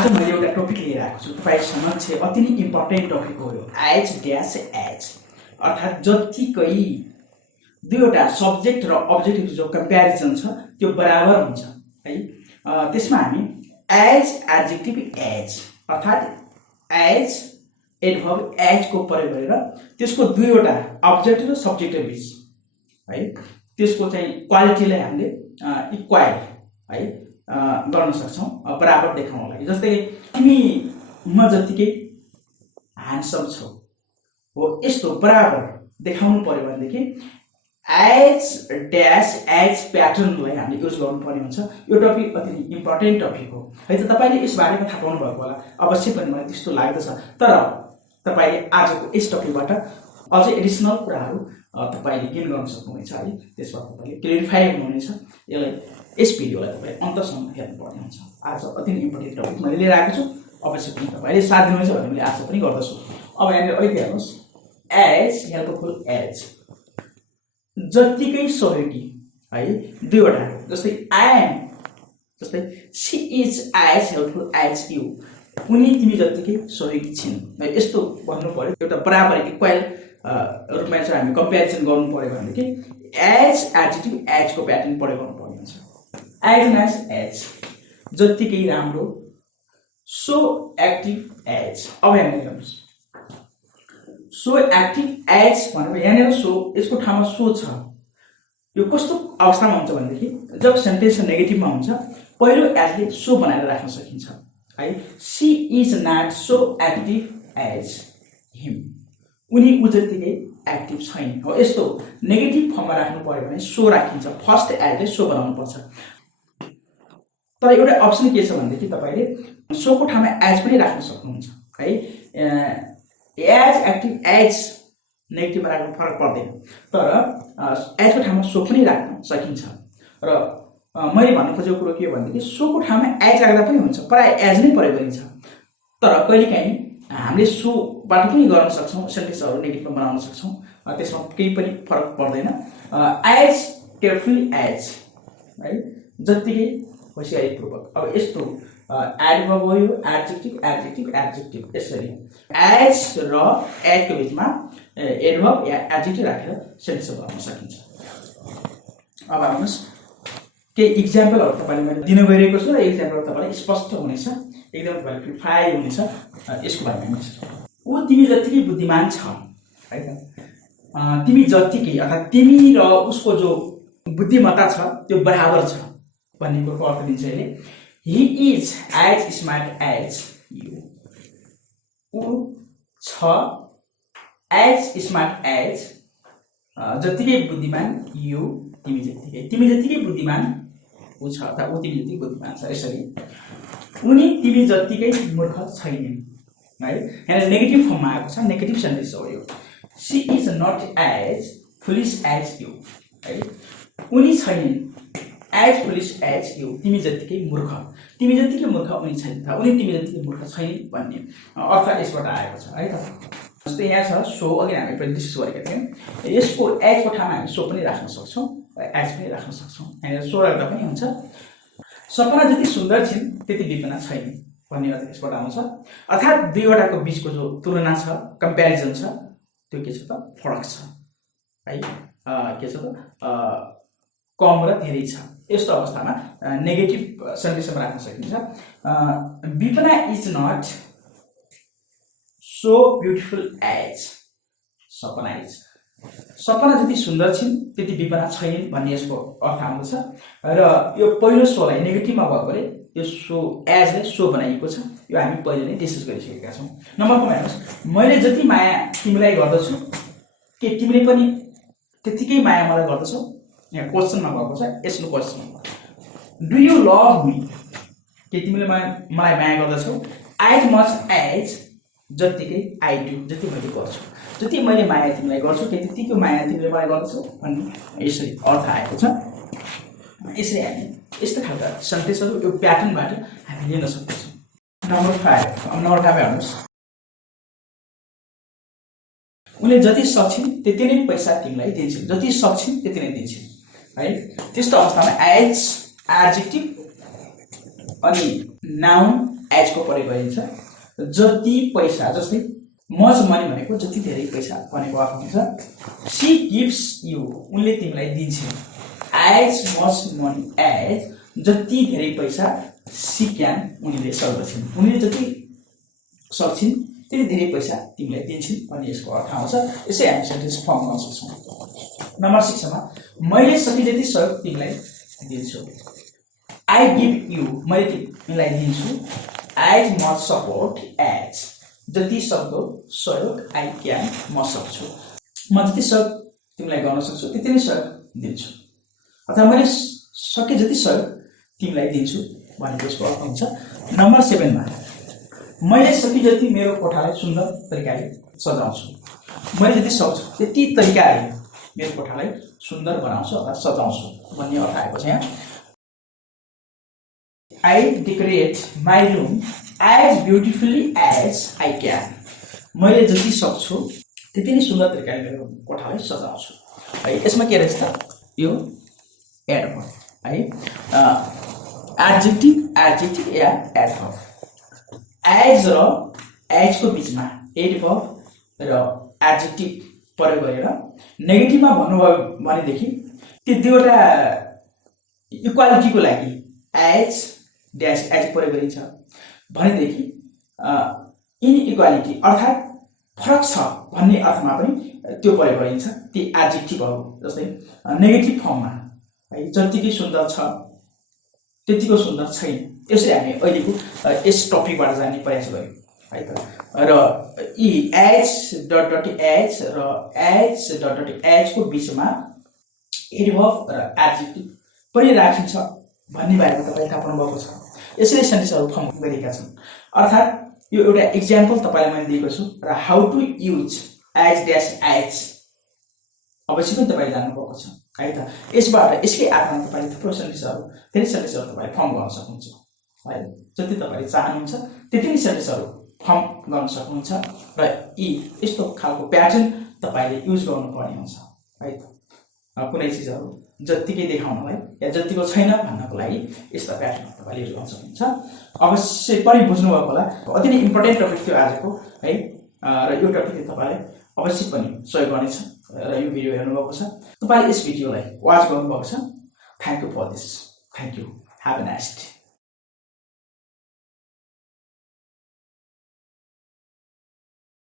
आज मैले एउटा टपिक लिएर आएको छु तपाईँ समक्ष अति नै इम्पोर्टेन्ट टपिक हो यो एज ड्यास एज अर्थात् जतिकै दुईवटा सब्जेक्ट र अब्जेक्टिभ जो कम्प्यारिजन छ त्यो बराबर हुन्छ है। त्यसमा हामी एज एडजेक्टिभ एज अर्थात् एज एडभर्ब एज को प्रयोग गरेर त्यसको दुईवटा अब्जेक्ट र सब्जेक्ट बीच है त्यसको चाहिँ क्वालिटीलाई हामीले इक्वाल है गर्न सक्छौं बराबर देखाउनको लागि। जस्तै तिमी म जतिकै ह्यान्डसम छौ हो यस्तो बराबर देखाउनु पर्यो भनेदेखि एज ड्यास एज प्याटर्नलाई हामीले युज गर्नु पर्ने हुन्छ। यो टपिक अति नै इम्पोर्टेन्ट टपिक हो है त। तपाईले यस बारेमा थाहा पाउनु भएको होला अवश्य पनि मलाई त्यस्तो लाग्दछ। तर तपाईले आजको यस टपिकबाट अझै एडिसनल कुराहरू तपाईले गेन गर्न सक्नुहुनेछ है। त्यसबाट तपाईले क्लियरिफाई हुनुहुनेछ। यसलाई यस भिडियोलाई तपाईले अन्तसम्म हेर्नुपर्ने हुन्छ। आज अति नै इम्पोर्टेन्ट टपिक मैले लिएर आएको छु। अवश्य पनि तपाईले साथ दिनुहुन्छ भन्ने मैले आशा पनि गर्दछु। अब यहाँनिर अहिले हेर्नुहोस् एज हेल्पफुल एज जतिकै सहयोगी है दुईवटा जस्तै आई एम जस्तै she is as helpful as you उनी तिमी जतिकै सहयोगी छिन् है यस्तो भन्नु पर्यो। एउटा बराबर इक्वल रूपमा चाहिँ हामी कम्पेरिजन गर्नु पर्यो भनेदेखि एज एडजेक्टिभ एज को प्याटर्न प्रयोग गर्नु पर्ने हुन्छ। एज एज जतिकै राम्रो सो एक्टिभ एज। अब यहाँनिर हेर्नुहोस् सो एक्टिभ एज भनेको यहाँनिर सो यसको ठाउँमा सो छ। यो कस्तो अवस्थामा हुन्छ भनेदेखि जब सेन्टेन्स नेगेटिभमा हुन्छ पहिलो एजले सो बनाएर राख्न सकिन्छ है। She is not so active as him उनी उ जतिकै एक्टिभ छैन हो। यस्तो नेगेटिभ फर्ममा राख्नु पर्यो भने सो राखिन्छ। फर्स्ट एजले सो बनाउनु पर्छ। तर एउटा अप्सन के छ भनेदेखि तपाईले सोको ठाउँमा एज पनि राख्न सक्नुहुन्छ है। एज एक्टिभ एज नेगेटिभमा राख्नु फरक पर्दैन। तर एजको ठाउँमा सो पनि राख्न सकिन्छ। र मैले भन्नु खोजेको कुरो के हो भनेदेखि सोको ठाउँमा एज राख्दा पनि हुन्छ प्राय एज नै प्रयोग गरिन्छ। तर कहिलेकाहीँ हामीले सोबाट पनि गर्न सक्छौँ सेन्टेन्सहरू नेगेटिभमा बनाउन सक्छौँ। त्यसमा केही पनि फरक पर्दैन। एज केयरफुली एज है जतिकै होसियारीपूर्वक। अब यस्तो एडभर्ब हो यो एडजेक्टिभ एडजेक्टिभ एडजेक्टिभ यसरी एज र एजको बिचमा एडभर्ब या एडजेक्टिभ राखेर सेन्टेन्स बनाउन सकिन्छ। अब हेर्नुहोस् केही इक्जाम्पलहरू तपाईँले मैले दिन गइरहेको छु र इक्जाम्पल तपाईँलाई स्पष्ट हुनेछ एकदम तपाईँले क्लियरिफाई हुनेछ यसको बारेमा हेर्नुहोस्। ऊ तिमी जतिकै बुद्धिमान छ है त। तिमी जतिकै अर्थात् तिमी र उसको जो बुद्धिमत्ता छ त्यो बराबर छ भन्ने कुरोको अर्थ दिन्छ यसले। He is as smart as you ऊ छ एज स्मार्ट एज जतिकै बुद्धिमान यु तिमी जतिकै बुद्धिमान ऊ छ अथवा ऊ तिमी जतिकै बुद्धिमान छ। यसरी उनी तिमी जतिकै मूर्ख छैनन् है। यहाँ नेगेटिभ फर्ममा आएको छ नेगेटिभ सेन्टेन्स हो यो। She is not as foolish as you है उनी छैनन् एज फुलिस एज यु तिमी जतिकै मूर्ख उनी छैन उनी तिमी जतिकै मूर्ख छैन भन्ने अर्थ यसबाट आएको छ है त। जस्तै यहाँ छ सो अघि हामी पनि डिस्कस गरेका थियौँ। यसको एजको ठाउँमा हामी सो पनि राख्न सक्छौँ एज पनि राख्न सक्छौँ। यहाँ सो राख्दा पनि हुन्छ। सपना जति सुन्दर छिन् त्यति विपना छैन भन्ने अर्थ यसबाट आउँछ। अर्थात् दुईवटाको बिचको जो तुलना छ कम्प्यारिजन छ त्यो के छ त फरक छ है। के छ त कम र धेरै छ। यस्तो अवस्थामा नेगेटिभ सेन्टेन्समा राख्न सकिन्छ। Bipana is not so beautiful as Sapna is. Sapna जति सुन्दर छिन् त्यति विपना छैनन् भन्ने यसको अर्थ आउँदछ। र यो पहिलो सोलाई नेगेटिभमा भएकोले यो सो एजले सो बनाइएको छ। यो हामी पहिले नै डिस्कस गरिसकेका छौँ। नम्बरमा हेर्नुहोस् मैले जति माया तिमीलाई गर्दछु के तिमीले पनि त्यतिकै माया मलाई गर्दछौ। यहाँ क्वेसनमा भएको छ यसको question do you love me के तिमीले मलाई माया गर्दछौ एज मच एज जतिकै आई डु जति मैले गर्छु जति मैले माया तिमीलाई गर्छु के त्यतिको माया तिमीले मलाई गर्दछौ भन्ने यसरी अर्थ आएको छ। यसरी हामी यस्तो खालका सेन्टेन्सहरू यो प्याटर्नबाट हामी लिन सक्छौँ। नम्बर 5 हेर्नुहोस् उनले जति सक्छिन् त्यति नै पैसा तिमीलाई दिन्छन् जति सक्छिन् त्यति नै दिन्छन् है। त्यस्तो अवस्थामा एज एडजेक्टिभ अनि नाउन एजको प्रयोग गरिन्छ। जति पैसा, जस्तै मच मनी भनेको जति धेरै पैसा भनेको अर्थ हुन्छ। सी गिभ्स यु, उनले तिमीलाई दिन्छन्। एज मच मनी एज, जति धेरै पैसा सी क्यान, उनीले सक्दछन्। उनीले जति सक्छन् त्यति धेरै पैसा तिमीलाई दिन्छन् भन्ने यसको अर्थ आउँछ। यसै हामी सेन्टेन्स फर्म गर्न सक्छौँ। नम्बर 6 मा मैले सके जति सहयोग तिमीलाई दिन्छु। आई गिभ यु, मैले तिमीलाई दिन्छु। एज मच सपोर्ट एज, जति सक्दो सहयोग आई क्यान, म सक्छु। म जति सहयोग तिमीलाई गर्न सक्छु त्यति नै सहयोग दिन्छु, अथवा मैले सके जति सहयोग तिमीलाई दिन्छु भनेको यसको अर्थ हुन्छ। नम्बर 7 मा मैले सके जति मेरो कोठालाई सुन्दर तरिकाले सजाउँछु। मैले जति सक्छु त्यति तरिकाले मेरो कोठालाई सुन्दर बनाउँछु अथवा सजाउँछु भन्ने अर्थ आएको छ यहाँ। I decorate my room as beautifully as I can, मैले जति सक्छु त्यति नै सुन्दर तरिकाले मेरो कोठालाई सजाउँछु है। यसमा के रहेछ त, यो एडभर्ब है, एडजेक्टिभ या एडभर्ब। एज र एजको बिचमा एडभर्ब र एडजेक्टिभ प्रयोग गरेर नेगेटिभमा भन्नुभयो भनेदेखि त्यो दुईवटा इक्वालिटीको लागि एज ड्यास एज प्रयोग गरिन्छ। भनेदेखि इनइक्वालिटी अर्थात् फरक छ भन्ने अर्थमा पनि त्यो प्रयोग गरिन्छ ती एडजेक्टिभहरू। जस्तै नेगेटिभ फर्ममा है, जतिकै सुन्दर छ त्यतिको सुन्दर छैन। यसरी हामी अहिलेको यस टपिकबाट जाने प्रयास गर्यौँ है त। र यी एज डट डट एज र एज डट डट एजको बिचमा एडभर्ब र एडजेक्टिभ पनि राखिन्छ भन्ने बारेमा तपाईँले थाहा पाउनुभएको छ। यसरी सेन्टेन्सहरू फर्म गरिएका छन्। अर्थात् यो एउटा इक्जाम्पल तपाईँलाई मैले दिएको छु र how to use as dash as अवश्य पनि तपाईँले जान्नुभएको छ है त। यसबाट यसकै आधारमा तपाईँले थुप्रो सेन्टेन्सहरू, धेरै सेन्टेन्सहरू तपाईँले फर्म गर्न सक्नुहुन्छ है। जति तपाईँले चाहनुहुन्छ त्यति नै सेन्टेन्सहरू फर्म गर्न सक्नुहुन्छ र यी यस्तो खालको प्याटर्न तपाईँले युज गर्नुपर्ने हुन्छ है त। कुनै चिजहरू जत्तिकै देखाउनलाई या जतिको छैन भन्नको लागि यस्ता प्याटर्न तपाईँले युज गर्न सक्नुहुन्छ। अवश्य पनि बुझ्नुभएको होला, अति नै इम्पोर्टेन्ट टपिक थियो आजको है। र यो टपिकले तपाईँलाई अवश्य पनि सहयोग गर्नेछ र यो भिडियो हेर्नुभएको छ, तपाईँले यस भिडियोलाई वाच गर्नुभएको छ। Thank you for this. Thank you. Have a nice day.